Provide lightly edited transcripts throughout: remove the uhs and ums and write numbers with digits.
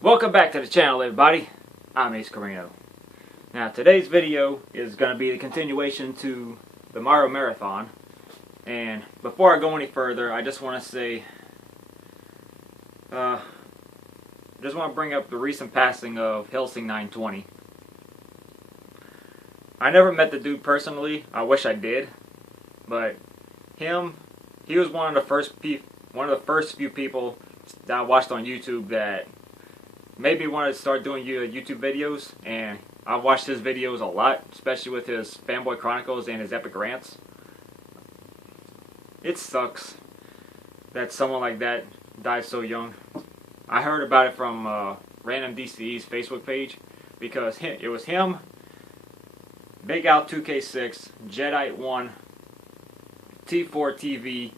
Welcome back to the channel, everybody. I'm Ace Carino. Now, today's video is going to be the continuation to the Mario Marathon. And before I go any further, I just want to say, just want to bring up the recent passing of Helsing 920. I never met the dude personally. I wish I did, but he was one of the first few people that I watched on YouTube that maybe wanted to start doing YouTube videos, and I've watched his videos a lot, especially with his Fanboy Chronicles and his epic rants. It sucks that someone like that died so young. I heard about it from Random DCE's Facebook page, because it was him, Big Al 2K6, Jedi 1, T4 TV,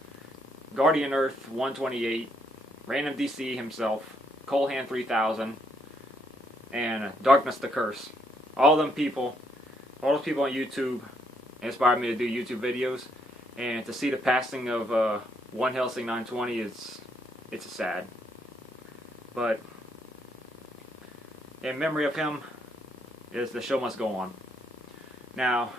Guardian Earth 128, Random DCE himself, Colehand 3000, and Darkness the Curse. All those people on YouTube inspired me to do YouTube videos, and to see the passing of one Helsing 920 it's sad. But in memory of him, the show must go on. Now,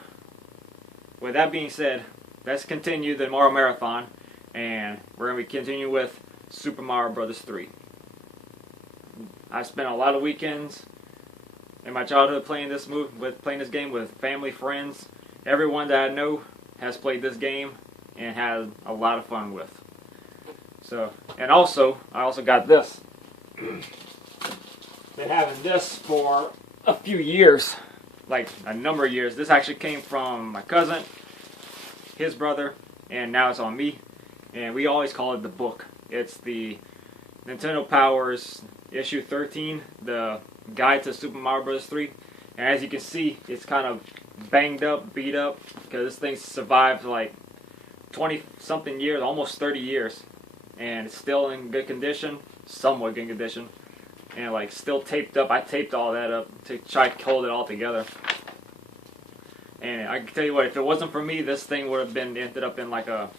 with that being said, let's continue the Mario Marathon, and we're going to continue with Super Mario Bros. 3. I spent a lot of weekends in my childhood playing this game with family, friends. Everyone that I know has played this game and had a lot of fun with. So, and also, I also got this. Been having this for a few years, like a number of years. This actually came from my cousin, his brother, and now it's on me. And we always call it the book. It's the Nintendo Powers Issue 13, the Guide to Super Mario Bros. 3. And as you can see, it's kind of banged up, beat up, because this thing survived like 20-something years, almost 30 years. And it's still in good condition, somewhat good condition. And like still taped up. I taped all that up to try to hold it all together. And I can tell you what, if it wasn't for me, this thing would have ended up in like the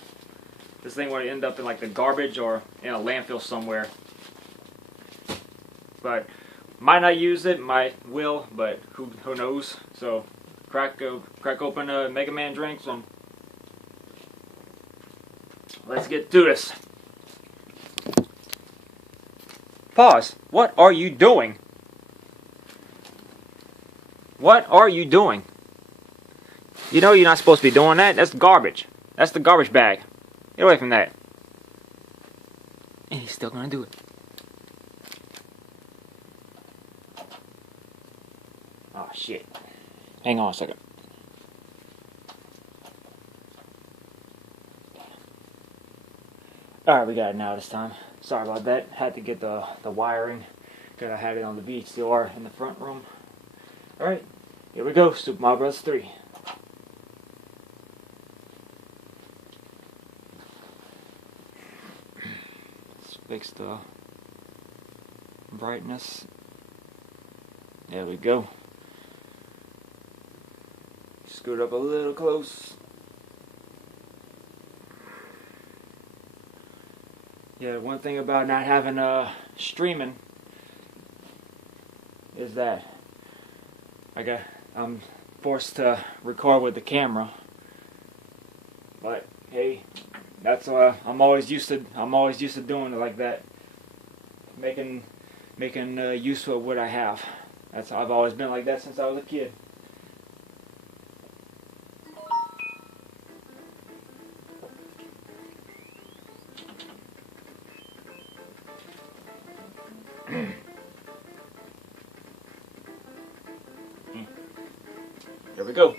garbage or in a landfill somewhere. But might not use it, might will, but who knows? So crack open a Mega Man drinks and let's get to this. Pause. What are you doing? What are you doing? You know you're not supposed to be doing that. That's garbage. That's the garbage bag. Get away from that. And he's still gonna do it. Oh shit. Hang on a second. Alright, we got it now this time. Sorry about that. Had to get the wiring, because I had it on the VCR in the front room. Alright, here we go. Super Mario Bros. 3. Let's fix the brightness. There we go. Scoot up a little close. Yeah, one thing about not having streaming is that I'm forced to record with the camera. But hey, that's I'm always used to doing it like that. Making use of what I have. I've always been like that since I was a kid. Here we go.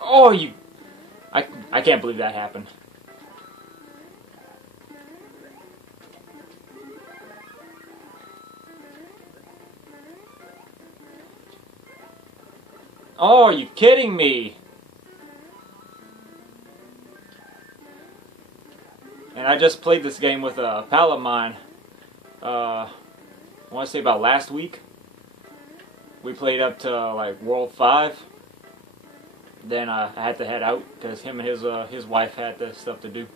Oh, I can't believe that happened. Oh, are you kidding me? And I just played this game with a pal of mine, I want to say about last week. We played up to like World 5. then I had to head out because him and his wife had the stuff to do.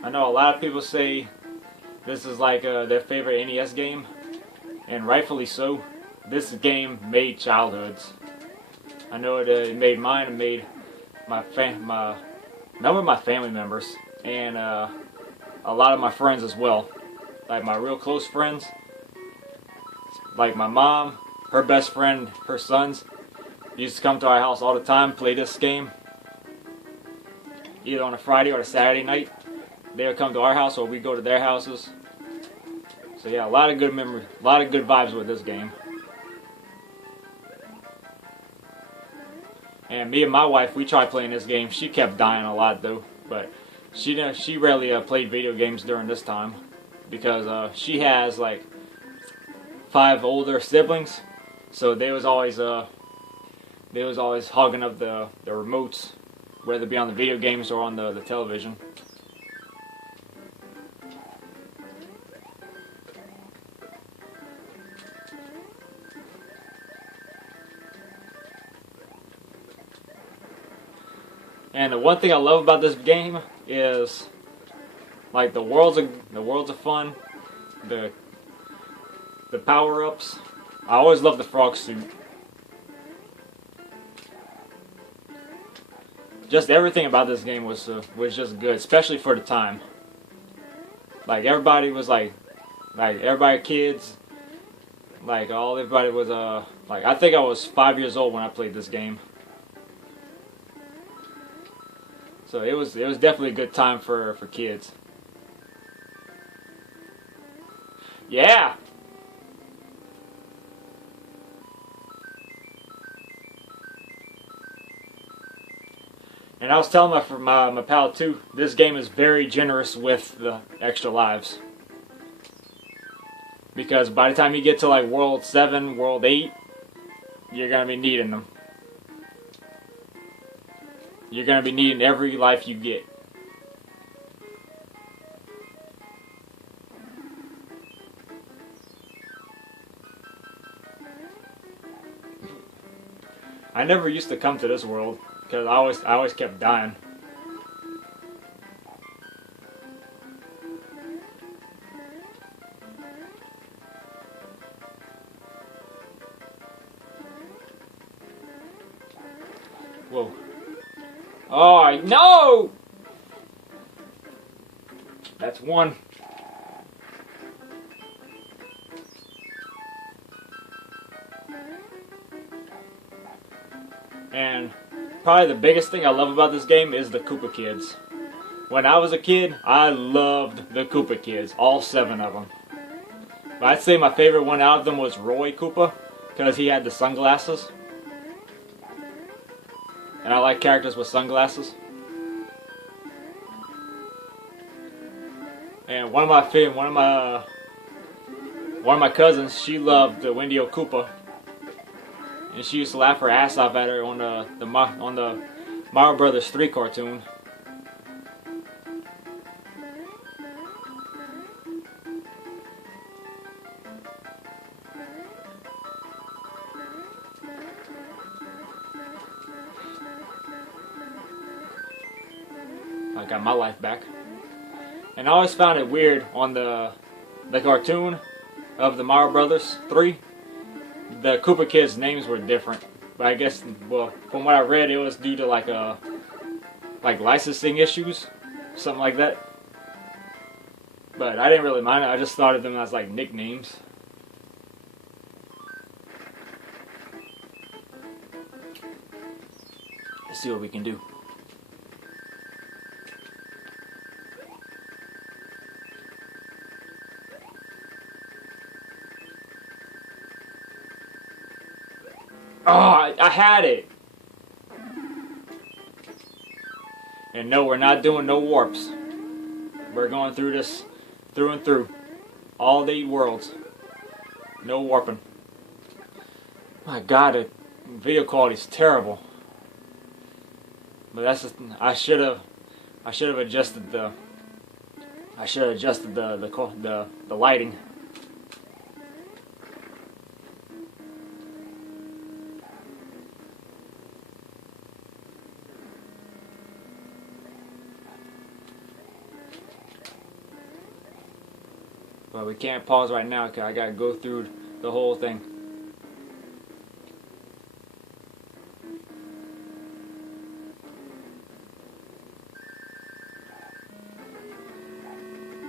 I know a lot of people say this is like their favorite NES game, and rightfully so. This game made childhoods. I know it made mine, and made my number of my family members, and a lot of my friends as well. Like my real close friends, like my mom, her best friend, her sons used to come to our house all the time, play this game, either on a Friday or a Saturday night. They would come to our house or we go to their houses. So yeah, a lot of good memories, a lot of good vibes with this game. And me and my wife, we tried playing this game. She kept dying a lot though, but she rarely played video games during this time because she has like 5 older siblings, so they was always hogging up the remotes, whether it be on the video games or on the television. And the one thing I love about this game is like the worlds are fun, the power-ups. I always love the frog suit. Just everything about this game was just good, especially for the time. Like everybody was like everybody kids, like everybody was like I think I was 5 years old when I played this game. So it was definitely a good time for kids. Yeah. And I was telling my pal too, this game is very generous with the extra lives. Because by the time you get to like World 7, World 8, you're going to be needing them. You're going to be needing every life you get. I never used to come to this world because I always kept dying. Whoa. Oh, no! That's one. And probably the biggest thing I love about this game is the Koopa Kids. When I was a kid, I loved the Koopa Kids, all 7 of them. But I'd say my favorite one out of them was Roy Koopa, because he had the sunglasses. And I like characters with sunglasses. And one of my cousins, she loved the Wendy O. Koopa, and she used to laugh her ass off at her on the Mario Brothers 3 cartoon. I got my life back. And I always found it weird on the cartoon of the Mario Brothers 3. The Koopa Kids' names were different. But I guess, well, from what I read, it was due to like licensing issues, something like that. But I didn't really mind it. I just thought of them as like nicknames. Let's see what we can do. Oh, I had it! And no, we're not doing no warps. We're going through this through and through. All the 8 worlds. No warping. My God, the video quality is terrible. But that's just, I should have adjusted the the lighting. But we can't pause right now because I gotta go through the whole thing.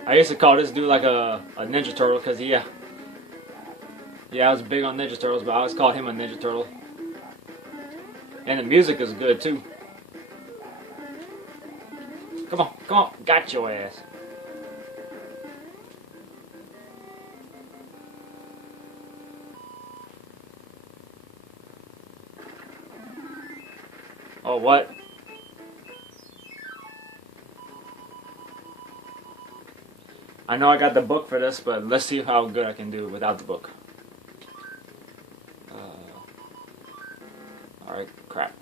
I used to call this dude like a Ninja Turtle because yeah, I was big on Ninja Turtles, but I always called him a Ninja Turtle. And the music is good too. Come on, got your ass. Oh, what? I know I got the book for this, but let's see how good I can do without the book. Alright, crap.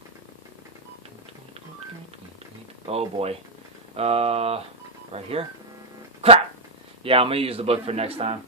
Oh boy. Right here? Crap! Yeah, I'm gonna use the book for next time.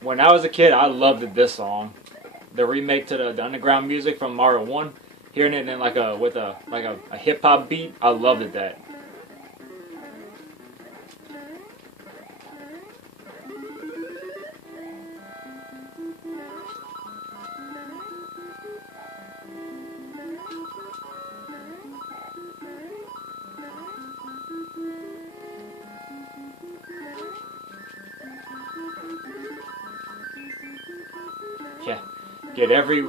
When I was a kid, I loved this song. The remake to the underground music from Mario 1. Hearing it in like a hip hop beat, I loved it that. Yeah, get every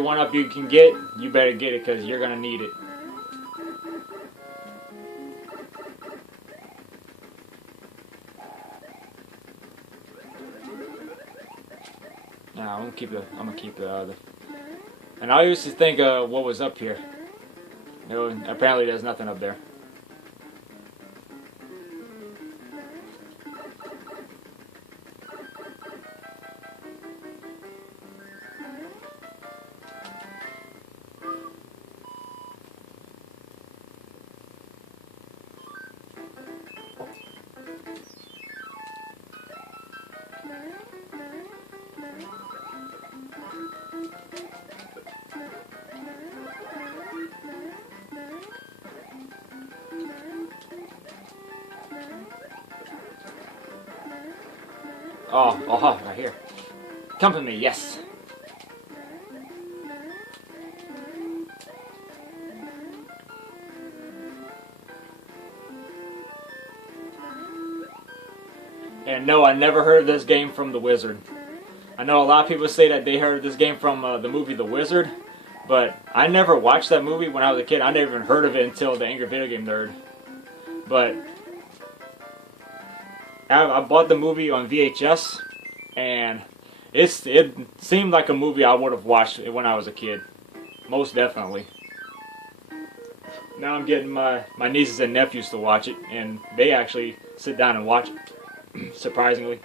one up you can get. You better get it because you're gonna need it. Nah, I'm gonna keep the other. And I used to think what was up here. Apparently there's nothing up there. Oh, right here. Come to me, yes. And no, I never heard of this game from The Wizard. I know a lot of people say that they heard this game from the movie The Wizard, but I never watched that movie when I was a kid. I never even heard of it until the Angry Video Game Nerd. But I bought the movie on VHS, and it seemed like a movie I would have watched when I was a kid. Most definitely. Now I'm getting my nieces and nephews to watch it, and they actually sit down and watch it, surprisingly.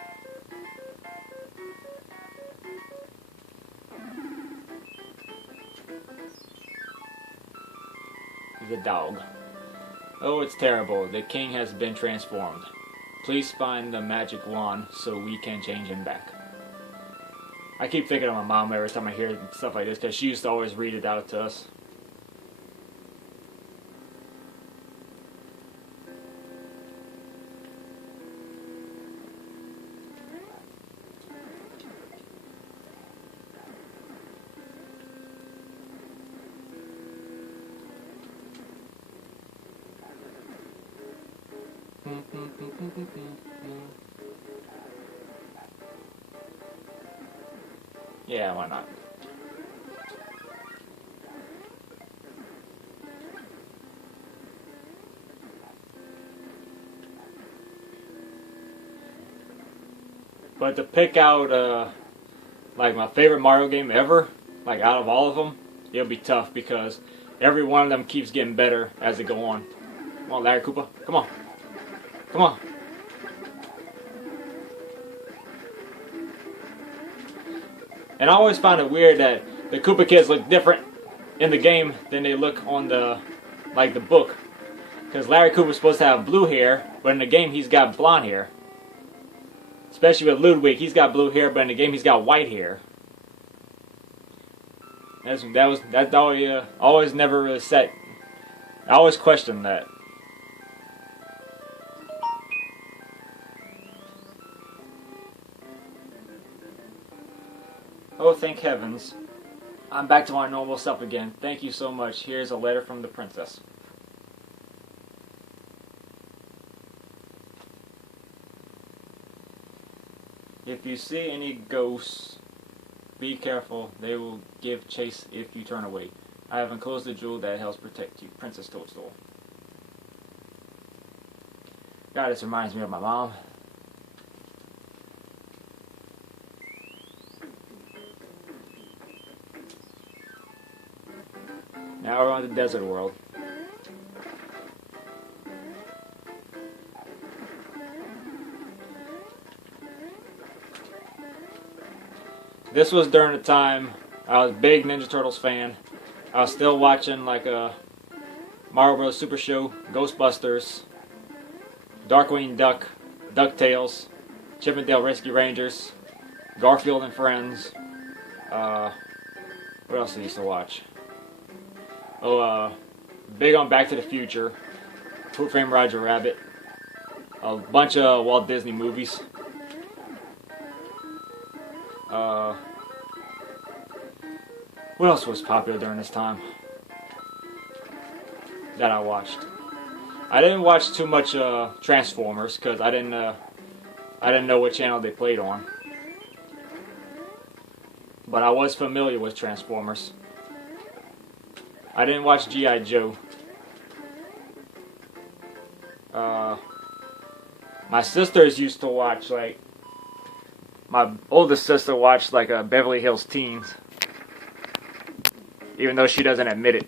The dog. Oh, it's terrible. The king has been transformed. Please find the magic wand so we can change him back. I keep thinking of my mom every time I hear stuff like this because she used to always read it out to us. Yeah, why not? But to pick out like my favorite Mario game ever, like out of all of them, it'll be tough because every one of them keeps getting better as they go on. Come on, Larry Koopa. Come on. Come on. And I always find it weird that the Koopa kids look different in the game than they look on the book. Because Larry Koopa's supposed to have blue hair, but in the game he's got blonde hair. Especially with Ludwig, he's got blue hair, but in the game he's got white hair. That always never really set. I always questioned that. Oh, thank heavens. I'm back to my normal self again. Thank you so much. Here's a letter from the princess. If you see any ghosts, be careful. They will give chase if you turn away. I have enclosed the jewel that helps protect you. Princess Toadstool. God, this reminds me of my mom. Now we're on the desert world. This was during the time I was a big Ninja Turtles fan. I was still watching like a Mario Bros. Super Show, Ghostbusters, Darkwing Duck, DuckTales, Chip 'n Dale Rescue Rangers, Garfield and Friends. What else did I used to watch? Big on Back to the Future, Who Framed Roger Rabbit, a bunch of Walt Disney movies. What else was popular during this time that I watched? I didn't watch too much Transformers because I didn't know what channel they played on. But I was familiar with Transformers. I didn't watch G.I. Joe. My sisters used to watch, like, my oldest sister watched like Beverly Hills Teens. Even though she doesn't admit it.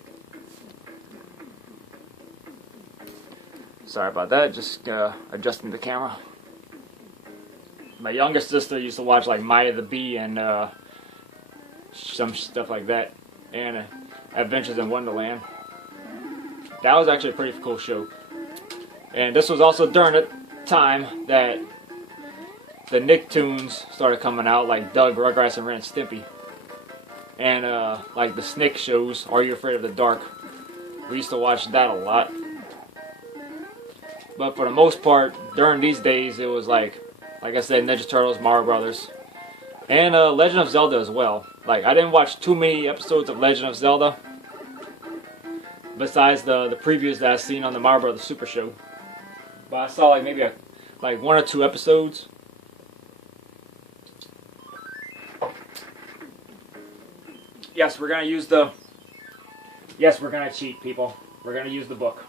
Sorry about that, just adjusting the camera. My younger sister used to watch like Maya the Bee and some stuff like that. And Adventures in Wonderland. That was actually a pretty cool show. And this was also during the time that the Nicktoons started coming out, like Doug, Rugrats, and Ren and Stimpy. And like the Snick shows, Are You Afraid of the Dark? We used to watch that a lot. But for the most part, during these days, it was like I said, Ninja Turtles, Mario Brothers, and Legend of Zelda as well. Like, I didn't watch too many episodes of Legend of Zelda, besides the previews that I seen on the Mario Brothers Super Show. But I saw like maybe like 1 or 2 episodes. Yes, we're gonna use the. Yes, we're gonna cheat, people. We're gonna use the book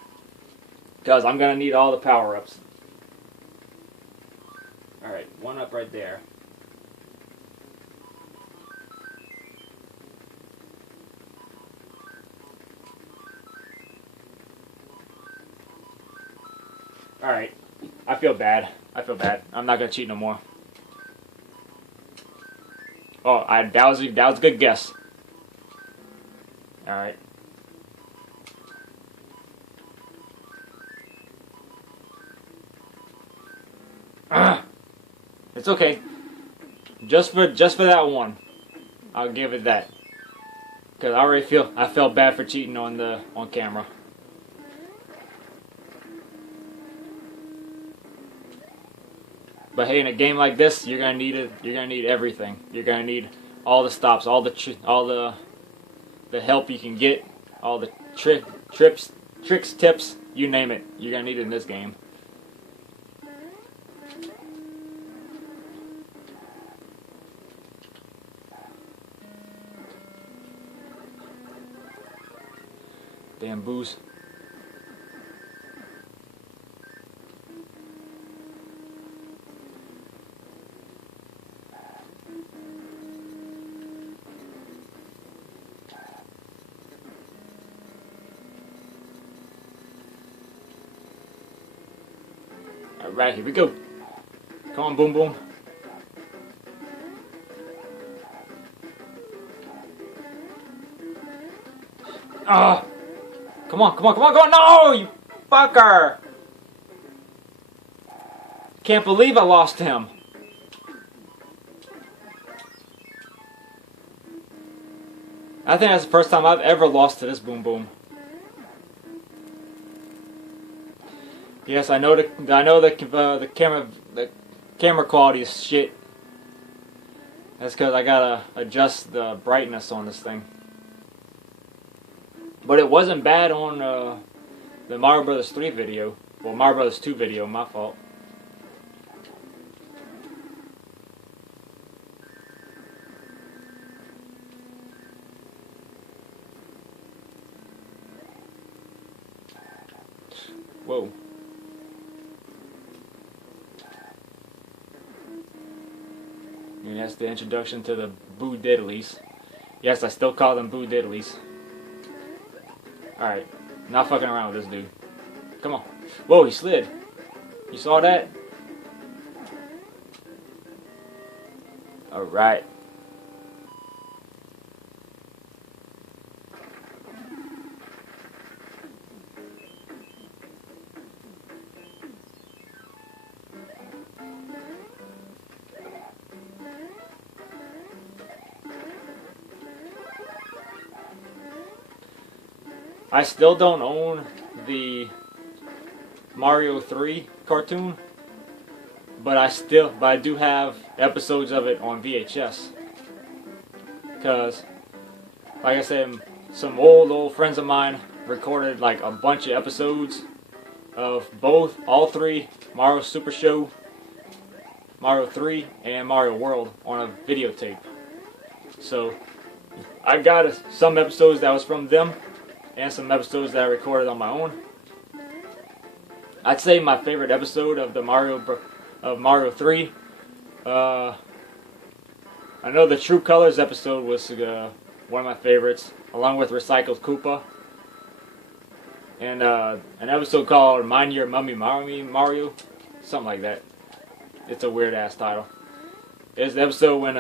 because I'm gonna need all the power-ups. All right, 1 up right there. All right, I feel bad. I'm not gonna cheat no more. Oh, that was a good guess. All right. It's okay. Just for that one, I'll give it that. Cause I felt bad for cheating on camera. But hey, in a game like this, you're gonna need it. You're gonna need everything. You're gonna need all the stops, all the help you can get, all the tricks, tips, you name it. You're gonna need it in this game. Damn booze. Alright, here we go. Come on, Boom Boom. Ah! Come on, come on, come on, come on! No, you fucker! Can't believe I lost him. I think that's the first time I've ever lost to this Boom Boom. Yes, I know the camera quality is shit. That's because I gotta adjust the brightness on this thing. But it wasn't bad on the Mario Brothers 3 video. Well, Mario Brothers 2 video, my fault. Whoa. And that's the introduction to the Boo Diddlies. Yes, I still call them Boo Diddlies. Alright, not fucking around with this dude. Come on. Whoa, he slid. You saw that? Alright. I still don't own the Mario 3 cartoon, but I do have episodes of it on VHS. Because, like I said, some old friends of mine recorded like a bunch of episodes of all three Mario Super Show, Mario 3, and Mario World on a videotape. So I got some episodes that was from them, and some episodes that I recorded on my own. I'd say my favorite episode of the Mario 3. I know the True Colors episode was one of my favorites, along with Recycled Koopa, and an episode called Mind Your Mummy Mario, something like that. It's a weird ass title. It's the episode when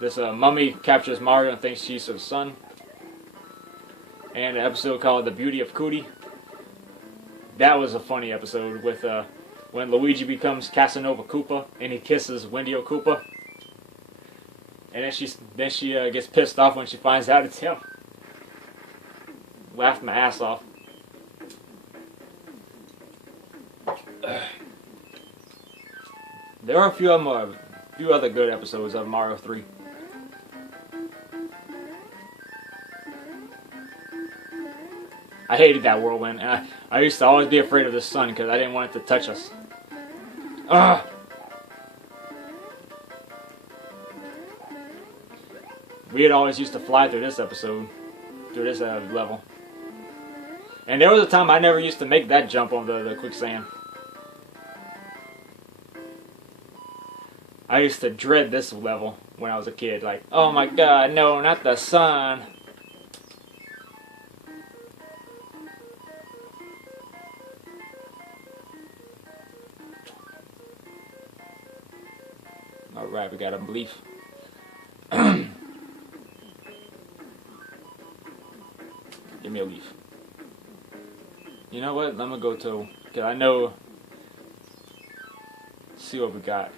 this mummy captures Mario and thinks she's her son. And an episode called The Beauty of Cootie. That was a funny episode with when Luigi becomes Casanova Koopa and he kisses Wendy-O Koopa. And then she gets pissed off when she finds out it's him. Laughed my ass off. There are a few other good episodes of Mario 3. I hated that whirlwind, and I used to always be afraid of the sun because I didn't want it to touch us. Ugh! We had always used to fly through this level. And there was a time I never used to make that jump on the quicksand. I used to dread this level when I was a kid. Like, oh my god, no, not the sun. Alright, we got a leaf. Give me a leaf. You know what? Let me go to, because I know, see what we got.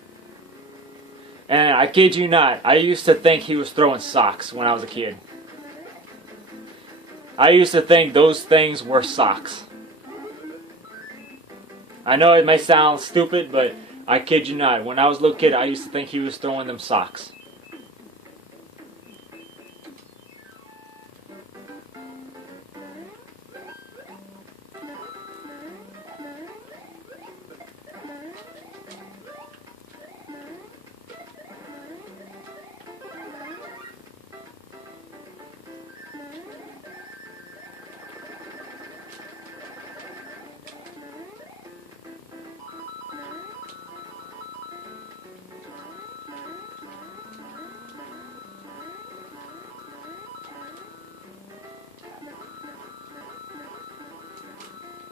And I kid you not, I used to think he was throwing socks when I was a kid. I used to think those things were socks. I know it may sound stupid, but I kid you not, when I was a little kid, I used to think he was throwing them socks.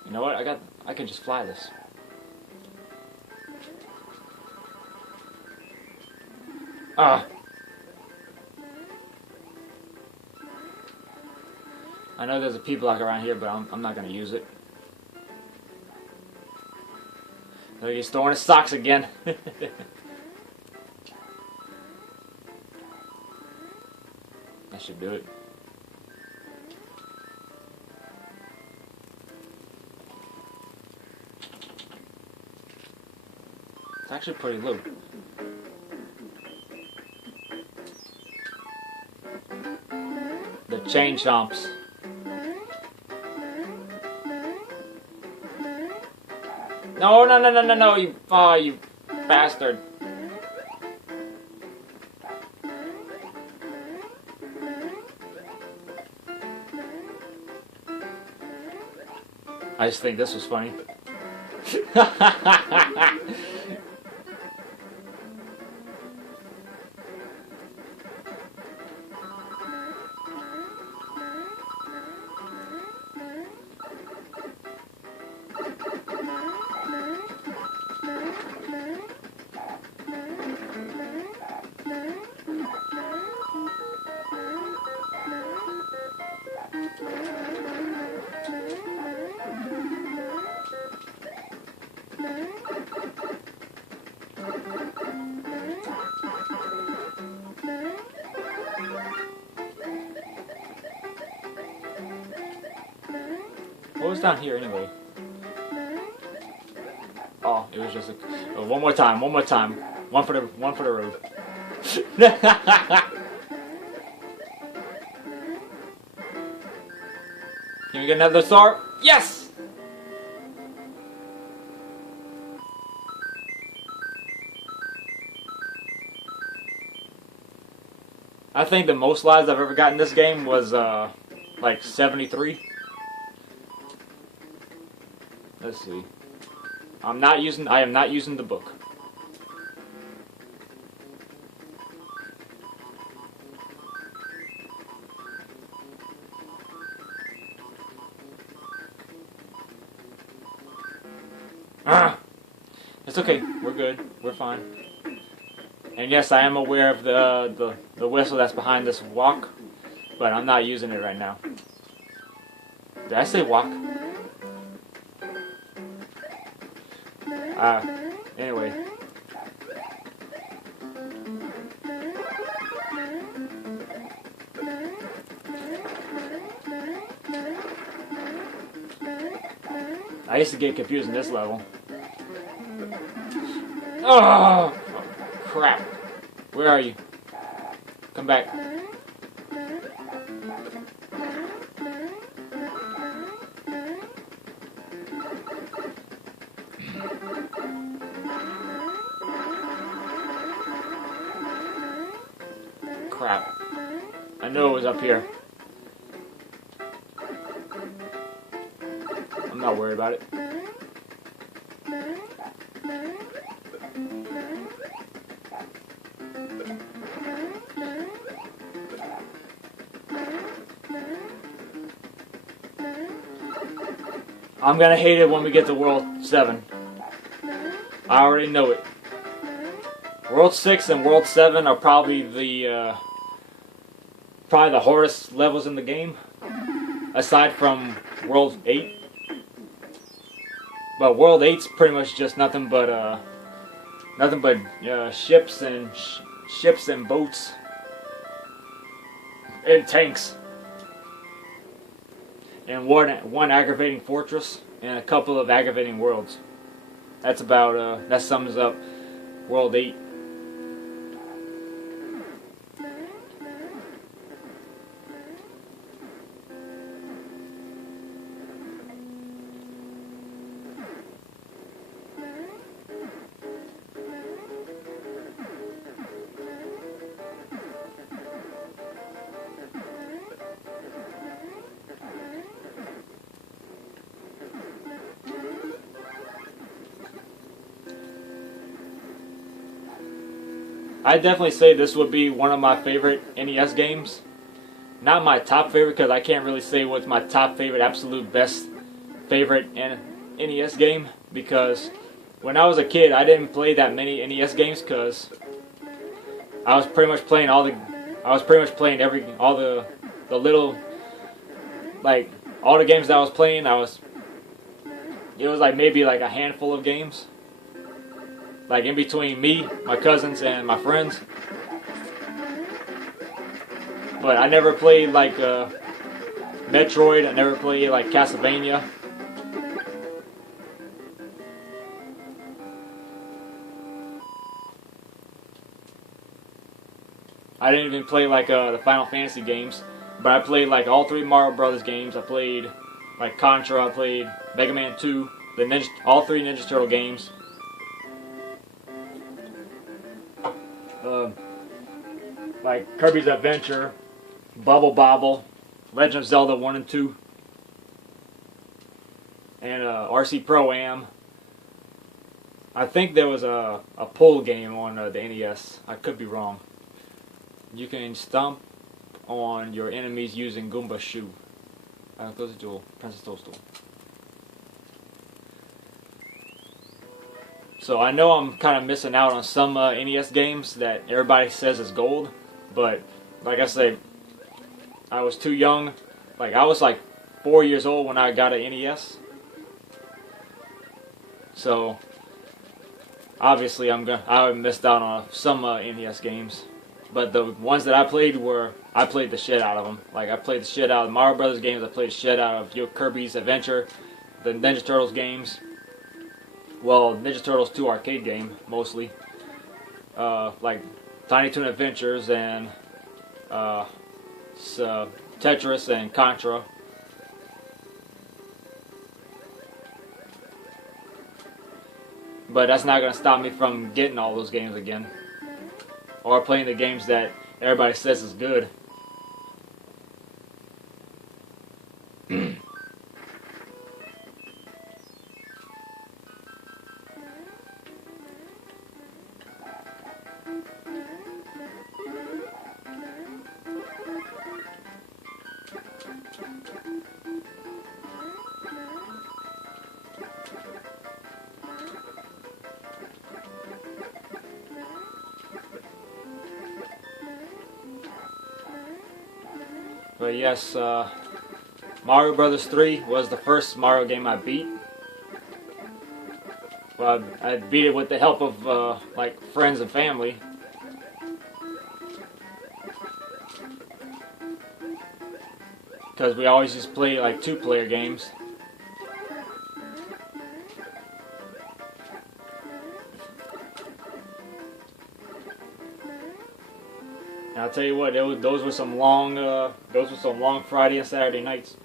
You know what? I can just fly this. I know there's a P block around here, but I'm not gonna use it. Look, he's throwing his socks again. That should do it. It's actually pretty low. The chain chomps. No, no, no, no, no, no, you bastard. I just think this was funny. What was down here anyway? Oh, it was just a one more time, one for the road. Can we get another star? Yes! I think the most lives I've ever gotten in this game was like 73. Let's see. I am not using the book. It's okay. We're good. We're fine. And yes, I am aware of the whistle that's behind this walk, but I'm not using it right now. Did I say walk? Anyway. I used to get confused in this level. Oh, crap. Where are you? Come back. Crap. I knew it was up here. I'm not worried about it. I'm gonna hate it when we get to World 7. I already know it. World 6 and World 7 are probably the hardest levels in the game, aside from World 8. But World 8's pretty much just nothing but ships and boats and tanks. And one aggravating fortress and a couple of aggravating worlds. That's about that sums up World 8. I definitely say this would be one of my favorite NES games. Not my top favorite, because I can't really say what's my top favorite, absolute best favorite NES game, because when I was a kid I didn't play that many NES games because I was pretty much playing all the little, like, all the games that I was playing. It was like maybe like a handful of games, like in between me, my cousins, and my friends. But I never played like Metroid. I never played like Castlevania. I didn't even play like the Final Fantasy games, but I played like all 3 Mario Brothers games. I played like Contra. I played Mega Man 2, all 3 Ninja Turtle games. Like Kirby's Adventure, Bubble Bobble, Legend of Zelda 1 and 2, and RC Pro-Am. I think there was a pull game on the NES. I could be wrong. You can stomp on your enemies using Goomba Shoe. Close the door. Princess Toadstool. So I know I'm kind of missing out on some NES games that everybody says is gold, but like I say, I was too young. Like I was like 4 years old when I got an NES. So obviously I missed out on some NES games. But the ones that I played the shit out of them. Like I played the shit out of the Mario Brothers games. I played the shit out of Kirby's Adventure, the Ninja Turtles games. Well, Ninja Turtles 2 arcade game mostly. Like Tiny Toon Adventures and Tetris and Contra. But that's not gonna stop me from getting all those games again. Or playing the games that everybody says is good. But yes, Mario Brothers 3 was the first Mario game I beat. Well, I beat it with the help of like friends and family. Because we always just play like 2-player games. And I'll tell you what, those were some long Friday and Saturday nights.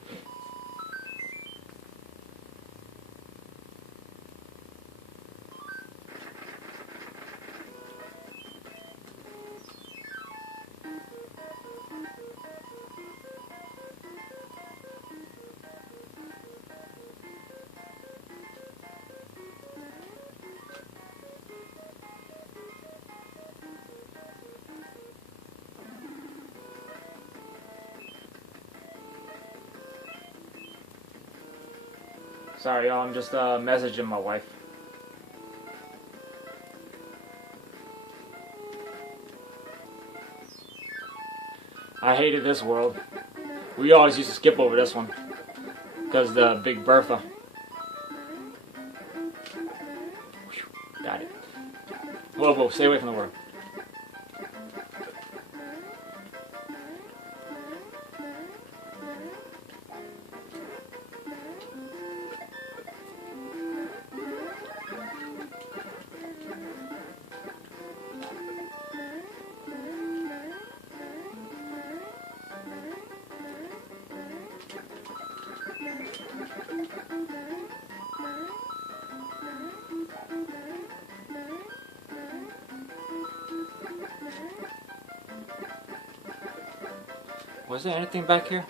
Sorry, y'all, I'm just messaging my wife. I hated this world. We always used to skip over this one because the Big Bertha. Got it. Whoa, whoa, stay away from the word. Was there anything back here?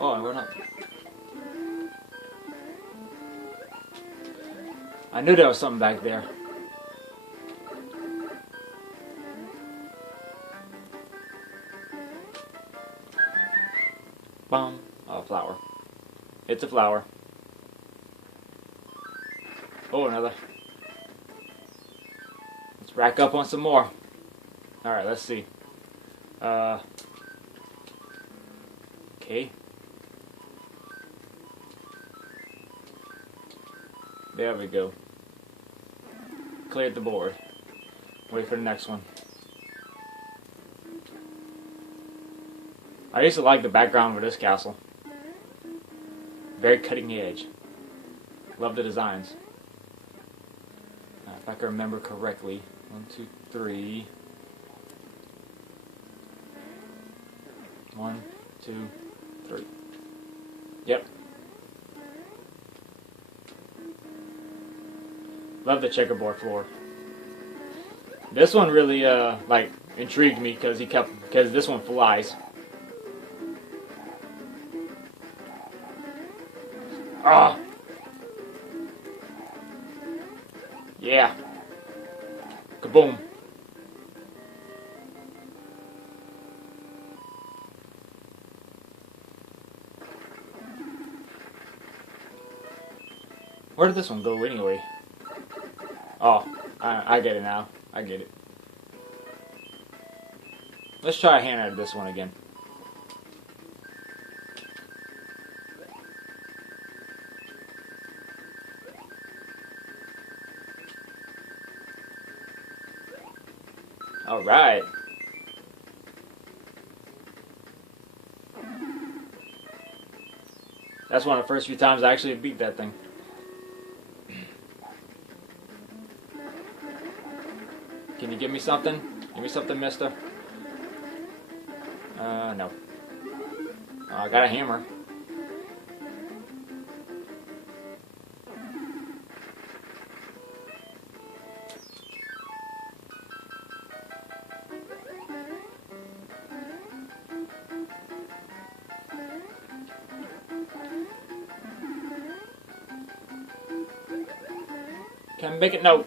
Oh, we're not. I knew there was something back there. Bum. Oh, a flower. It's a flower. Oh, another. rack up on some more. Alright, let's see. Okay. There we go. Cleared the board. Wait for the next one. I used to like the background for this castle. Very cutting edge. Love the designs. If I can remember correctly. 1, 2, 3. 1, 2, 3. Yep. Love the checkerboard floor. This one really like intrigued me because this one flies. Ah. Yeah. Kaboom. Where did this one go anyway? Oh, I get it now. I get it. Let's try a hand out of this one again. Alright. That's one of the first few times I actually beat that thing. Can you give me something? Give me something, mister. No. Oh, I got a hammer. Can I make it? No.